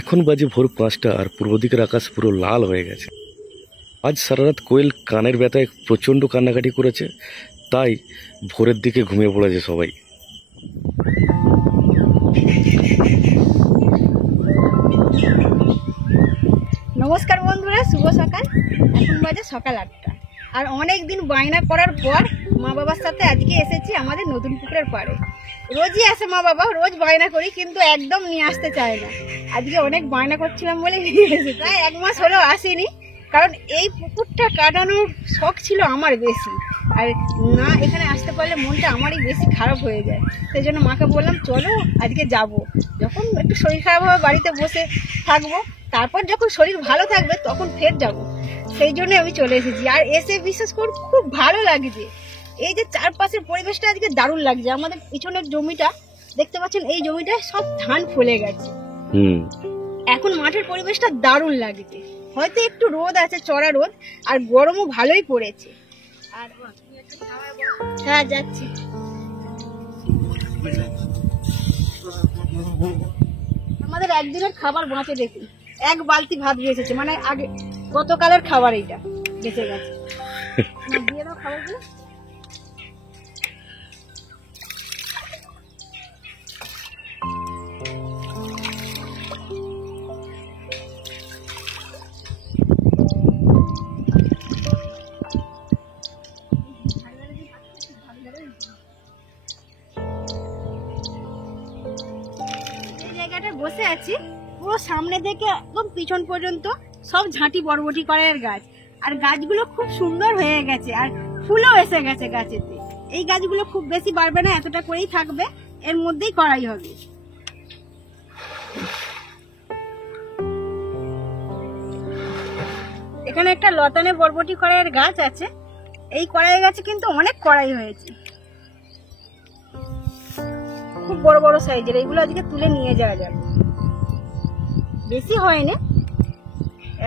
এখন বাজে ভোর 5টা আর পূর্ব দিকের আকাশ পুরো লাল হয়ে গেছে। আজ সারা রাত কোয়েল কানের ব্যথায় প্রচণ্ড কান্নাকাটি করেছে, তাই ভোরের দিকে ঘুমিয়ে পড়েছে সবাই। নমস্কার বন্ধুরা, শুভ সকাল। এখন বাজে সকাল 8টা আর অনেক দিন বায়না করার পর মা বাবার সাথে আজকে এসেছি আমাদের নতুন পুকুরের পাড়ে। রোজই আসে মা বাবা, রোজ বায়না করি কিন্তু একদম নিয়ে আসতে চায় না। আজকে অনেক বায়না করছিলাম বলে নিয়ে এসেছি। প্রায় 1 মাস হলেও আসেনি, কারণ এই পুকুরটা কাটানোর শখ ছিল আমার বেশি, আর না এখানে আসতে পারলে মনটা আমারই বেশি খারাপ হয়ে যায়। সেই জন্য মাকে বললাম চলো আজকে যাব, যখন একটু শরীর খারাপ হবে বাড়িতে বসে থাকবো, তারপর যখন শরীর ভালো থাকবে তখন ফের যাব। সেই জন্য আমি চলে এসেছি, আর এসে বিশেষ করে খুব ভালো লাগছে। এই যে চারপাশের পরিবেশটা আজকে দারুণ লাগছে। আমাদের পিছনের জমিটা দেখতে পাচ্ছেন, এই জমিটা সব ধান ফলে গেছে। এখন মাঠের পরিবেশটা দারুণ লাগছে। হয়তো একটু রোদ আছে, চড়া রোদ, আর গরমও ভালোই পড়েছে। আর হ্যাঁ যাচ্ছি। আমাদের একদিনের খাবার বাঁচে দেখুন, 1 বালতি ভাত দিয়ে এসেছে, মানে আগে গতকালের খাবার এইটা বেঁচে গেছে। দিয়ে দাও খাবারগুলো। বসে আছি, পুরো সামনে থেকে একদম পিছন পর্যন্ত সব ঝাঁটি বরবটি করার গাছ, আর গাছগুলো খুব সুন্দর হয়ে গেছে, আর ফুলও এসে গেছে গাছেতে। এই গাছগুলো খুব বেশি বাড়বে না, এতটা করেই থাকবে, এর মধ্যেই করাই হবে। এখানে একটা লতানে বরবটি করার গাছ আছে, এই কড়াই গাছে কিন্তু অনেক কড়াই হয়েছে, খুব বড় বড় সাইজের। এইগুলো আজকে তুলে নিয়ে যাওয়া যাবে, বেশি হয়নি,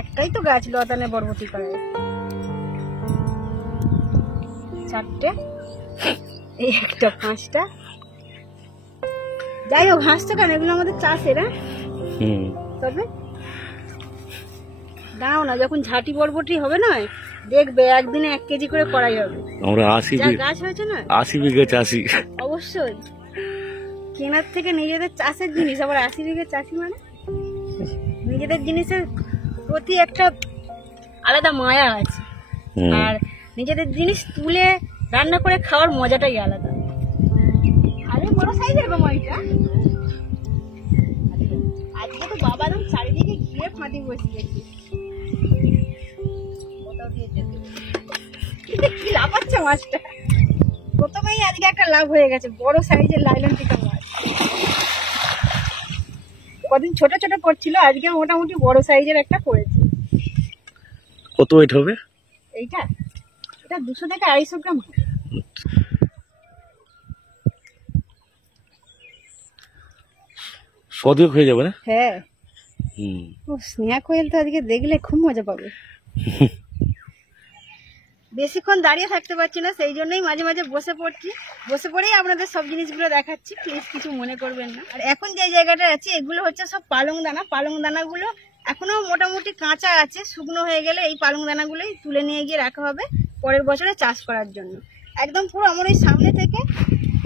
একটাই তো গাছ লতানে বরবটি করে। 4টে, এই একটা 5টা। যাই হোক, হাঁসটা কেন, এগুলো আমাদের চাষের। তবে দাও না, যখন ঝাঁটি বরবটি হবে না, দেখবে একদিনে 1 কেজি করে করাই হবে। আমরা 80 গাছ হয়েছে না, 80 বিঘা চাষি। অবশ্যই কেনার থেকে নিজেদের চাষের জিনিস, আবার 80 বিঘা চাষি মানে নিজেদের জিনিসের প্রতি একটা আলাদা মায়া আছে, আর নিজেদের জিনিস তুলে রান্না করে খাওয়ার মজাটাই আলাদা। আরে বড় সাইজের গো মাইটা, আজকে তো বাবা একদম চারিদিকে ঘিরে ফাঁদি বসিয়েছে। কি লাভ হচ্ছে মাছটা, প্রথমেই আজকে একটা লাভ হয়ে গেছে, বড় সাইজের লাইলন টিকা মাছ। কদিন ছোট ছোট পড়ছিল, আজকে মোটামুটি বড় সাইজের একটা পড়েছে। কত ওয়েট হবে এইটা? এটা 200 থেকে 250 গ্রাম। সদিক হয়ে যাবে না? হ্যাঁ। ও স্নেহা কোয়েল তো আজকে দেখলে খুব মজা পাবে। বেশিক্ষণ দাঁড়িয়ে থাকতে পারছি না, সেই জন্যই মাঝে মাঝে বসে পড়ছি। বসে পড়েই আপনাদের সব জিনিসগুলো দেখাচ্ছি, প্লিজ কিছু মনে করবেন না। আর এখন যে জায়গাটা আছে, এগুলো হচ্ছে সব পালং দানা। পালং দানাগুলো এখনো মোটামুটি কাঁচা আছে, শুকনো হয়ে গেলে এই পালং দানাগুলোই তুলে নিয়ে গিয়ে রাখা হবে পরের বছরে চাষ করার জন্য। একদম পুরো আমার ওই সামনে থেকে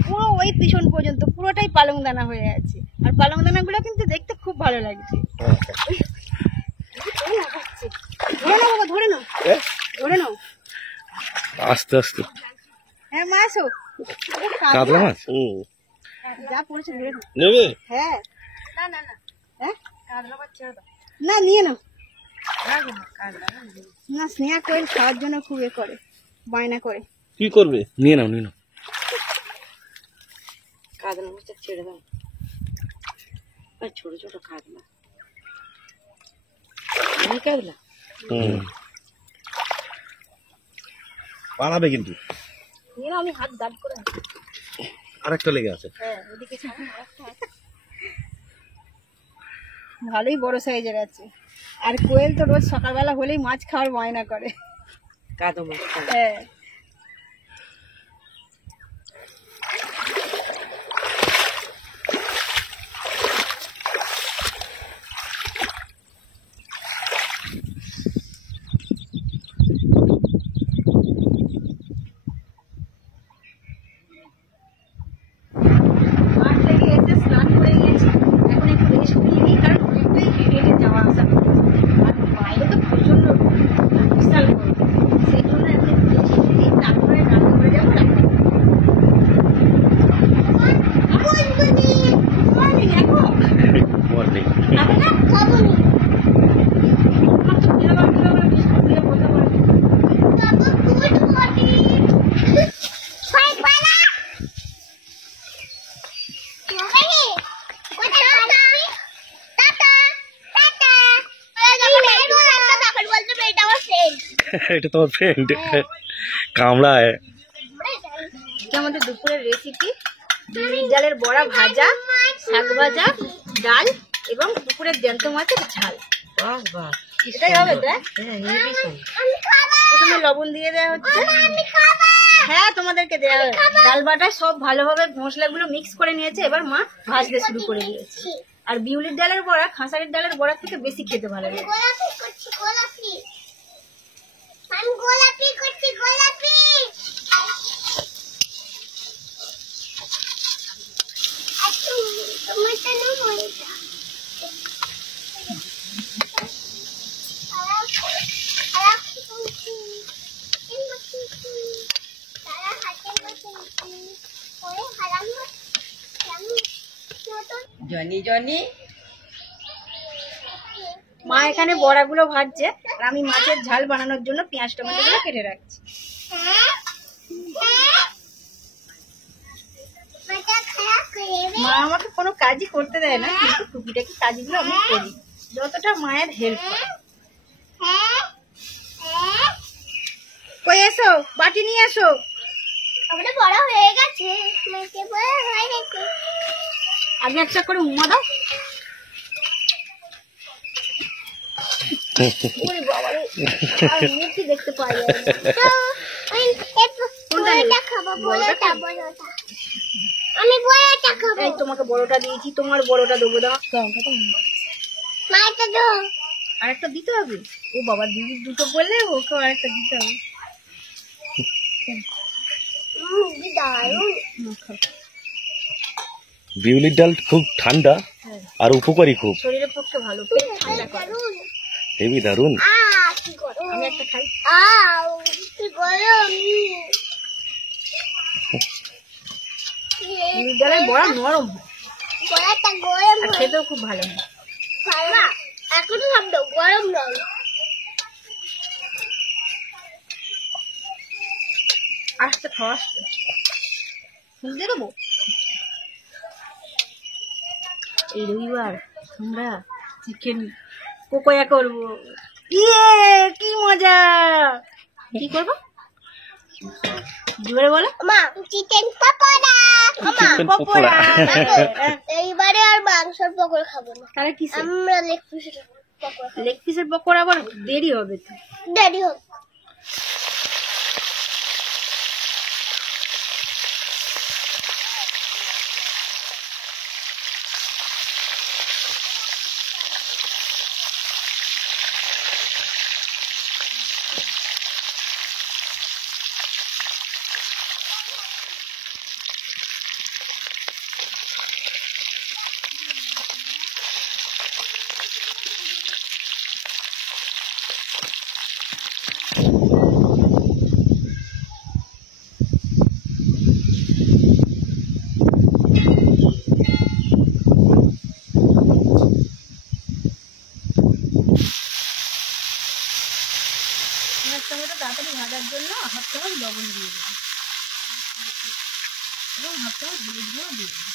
পুরো ওই পিছন পর্যন্ত পুরোটাই পালং দানা হয়ে আছে, আর পালং দানাগুলো কিন্তু দেখতে খুব ভালো লাগছে। ধরে নাও বাবা, ধরে নাও, ধরে নাও আস্তে আস্তে। হ্যাঁ মা, আসো। কাতলা মাছ যা পড়েছে ধরে নাও। নেবে? হ্যাঁ। না না না, হ্যাঁ কাতলা মাছ ছেড়ে দাও না, নিয়ে নাও। না, স্নেহা কোয়েল খাওয়ার জন্য খুব করে, বায়না করে। কি করবে? নিয়ে নাও, নিয়ে নাও। কাতলা মাছটা ছেড়ে দাও, ছোট ছোট কাতলা। কাতলা পালাবে কিন্তু। আমি হাত গার্ড করে আরেকটা লেগে আছে। হ্যাঁ, ওদিকে ভালোই বড় সাইজের আছে। আর কোয়েল তো রোজ সকালবেলা হলেই মাছ খাওয়ার বায়না করে, কাদা মাছ। হ্যাঁ, এটা তোমার ফ্রেন্ড কামড়ায়। এটা আমাদের দুপুরের রেসিপি, বিউলির ডালের বড়া ভাজা, শাক ভাজা, ডাল এবং দুপুরের জ্যান্ত মাছের ঝাল। এটাই হবে দেখ। প্রথমে লবণ দিয়ে দেওয়া হচ্ছে। হ্যাঁ তোমাদেরকে দেওয়া হবে। ডাল বাটা সব ভালোভাবে মশলাগুলো মিক্স করে নিয়েছে, এবার মা ভাজতে শুরু করে দিয়েছে। আর বিউলির ডালের বড়া খাসারের ডালের বড়া থেকে বেশি খেতে ভালো লাগে। মা এখানে বড়াগুলো ভাজছে আর আমি মাছের ঝাল বানানোর জন্য পেঁয়াজ টমেটো গুলো কেটে রাখছি। মা আমাকে কোনো কাজই করতে দেয় না, কিন্তু টুকিটাকি কাজগুলো আমি করি যতটা মায়ের হেল্প করে। কই এসো, বাটি নিয়ে এসো। আমাদের বড় হয়ে গেছে, আগে একটা করে উম্মা দাও। মুখই দেখতে পাই আমি বড়টা খাবো। এই তোমাকে বড়টা দিয়েছি, তোমার বড়টা দেবো। দাও আরেকটা দিতে হবে। ও বাবা, দিদি দুটো বললে ওকে আরেকটা দিতে হবে। বিউলির ডাল খুব ঠান্ডা আর উপকারী খুব, শরীরের পক্ষে ভালো, ঠান্ডা করে। হেবি দারুন। আমি একটা খাই। ডালের বড়া নরম হয়, আর খেতেও খুব ভালো হয়। এখনো ভাবতো গরম নয়। আসতে খাওয়া দিয়ে দেবো। এই রবিবার আমরা চিকেন পকোড়া করবো। ইয়ে কি মজা! কি করবো জোরে বলো। মা চিকেন পকোড়া। চিকেন পকোড়া। এইবারে আর মাংসের পকোড়া খাবো না। তাহলে কি আমরা লেগ পিসের পকোড়া। লেগ পিসের পকোড়া আবার দেরি হবে তো। দেরি হবে। টমেটো তাড়াতাড়ি ভাজার জন্য হাফ চামচ লবণ দিয়ে দেবো এবং হাফ চামচ হলুদ গুঁড়ো দিয়ে দেবো।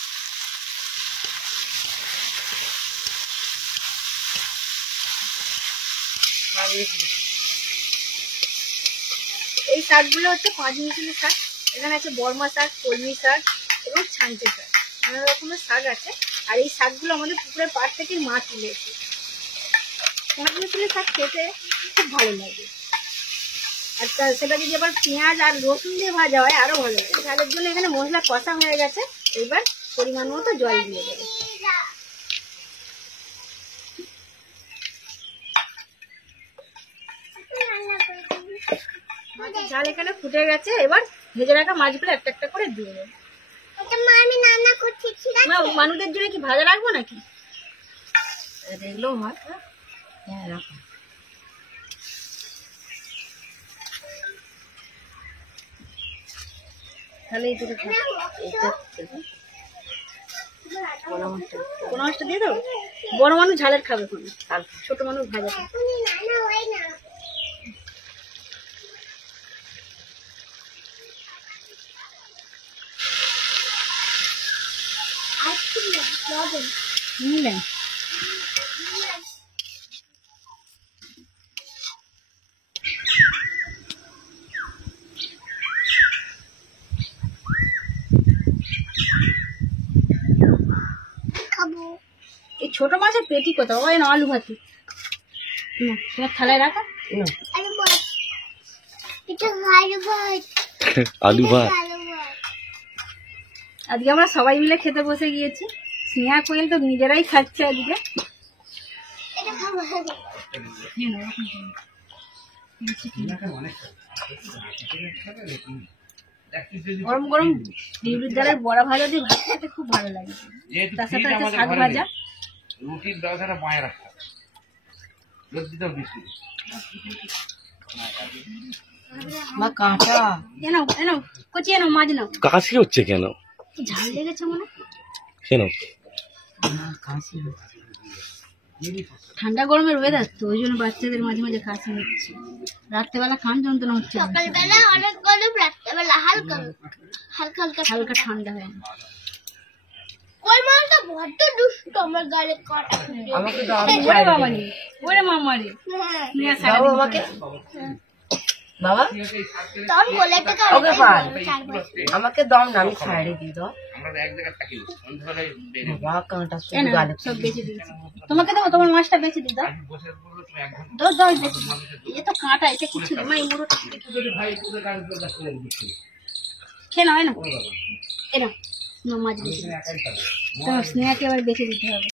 এই শাকগুলো হচ্ছে 5 মিশালি শাক। এখানে আছে বর্মা শাক, কলমি শাক এবং ছাঞ্চে শাক, নানা রকমের শাক আছে। আর এই শাকগুলো আমাদের পুকুরের পাড় থেকে মা তুলেছে। 5 মিশালি শাক খেতে খুব ভালো লাগে, আর সেটা যদি আবার পেঁয়াজ আর রসুন দিয়ে ভাজা হয় আরো ভালো লাগে। ঝালের জন্য এখানে মশলা কষা হয়ে গেছে, এবার পরিমাণ মতো জল দিয়ে দেবে। ঝাল এখানে ফুটে গেছে, এবার ভেজে রাখা মাছগুলো একটা একটা করে দিয়ে দেবে। মানুষদের জন্য কি ভাজা রাখবো নাকি? এগুলো হয়। হ্যাঁ রাখো। তাহলে এই দুটো কোনো মাছটা দিয়ে দেবো। বড় মানুষ ঝালের খাবে, ছোট মানুষ ভাজা খাবে। নিলেন ছোট মাছের পেটি কোথাও ওই না আলু ভাতি তোমার থালায় রাখো আলু ভাত। আজকে আমরা সবাই মিলে খেতে বসে গিয়েছি। স্নেহা কোয়েল তো নিজেরাই খাচ্ছে আজকে। গরম গরম বিউলির ডালের বড়া ভাজা দিয়ে ভাত খেতে খুব ভালো লাগে। তার সাথে আছে শাক ভাজা। রুটির দরকারটা বাঁয়ে রাখতে হবে, দুধ দিতেও বেশি মা কাঁটা এনাও এনাও কচি এনাও মাছ নাও। কাশি হচ্ছে কেন? ঝাল লেগেছে মনে হয়। কেন? কাশি ঠান্ডা গরমের ওয়েদার তো ওই জন্য বাচ্চাদের মাঝে মাঝে কাশি হচ্ছে। রাত্রেবেলা কান যন্ত্রণা হচ্ছে, সকালবেলা অনেক গরম, রাত্রেবেলা হালকা হালকা হালকা হালকা ঠান্ডা হয়। কই মাছটা বড্ড দুষ্ট আমার গালে কাটা। আমাকে দাও, ওরে বাবা রে, ওরে মামা রে, হ্যাঁ, নিয়ে দাও সারাদিন আমাকে বাবা, তখন বলে থেকে ওকে পার আমাকে দাও না, আমি ছাড়ে দিই দাও। আমরা এক জায়গায় থাকি সন্ধ্যাবেলায় বেরিয়ে বাবা কাঁটা এ শুধু না, গালে সব বেঁচে দিয়েছি। তোমাকে দেবো, তোমার মাছটা বেঁচে দিই দাও। বসে পড়লো তুমি এক ঘন্টা দাও দাও বেঁচে দিই। এই তো কাঁটা, এটা কিছু নেই। মা এই মুড়ো ভাই তোদের গাড়ি তোদের শুনে দিচ্ছি খেয়ে নাও, এ নাও, এ নাও, তোমার মাছ বেঁচে দিচ্ছি। তোমার স্নেহাকে এবার বেঁচে দিতে হবে।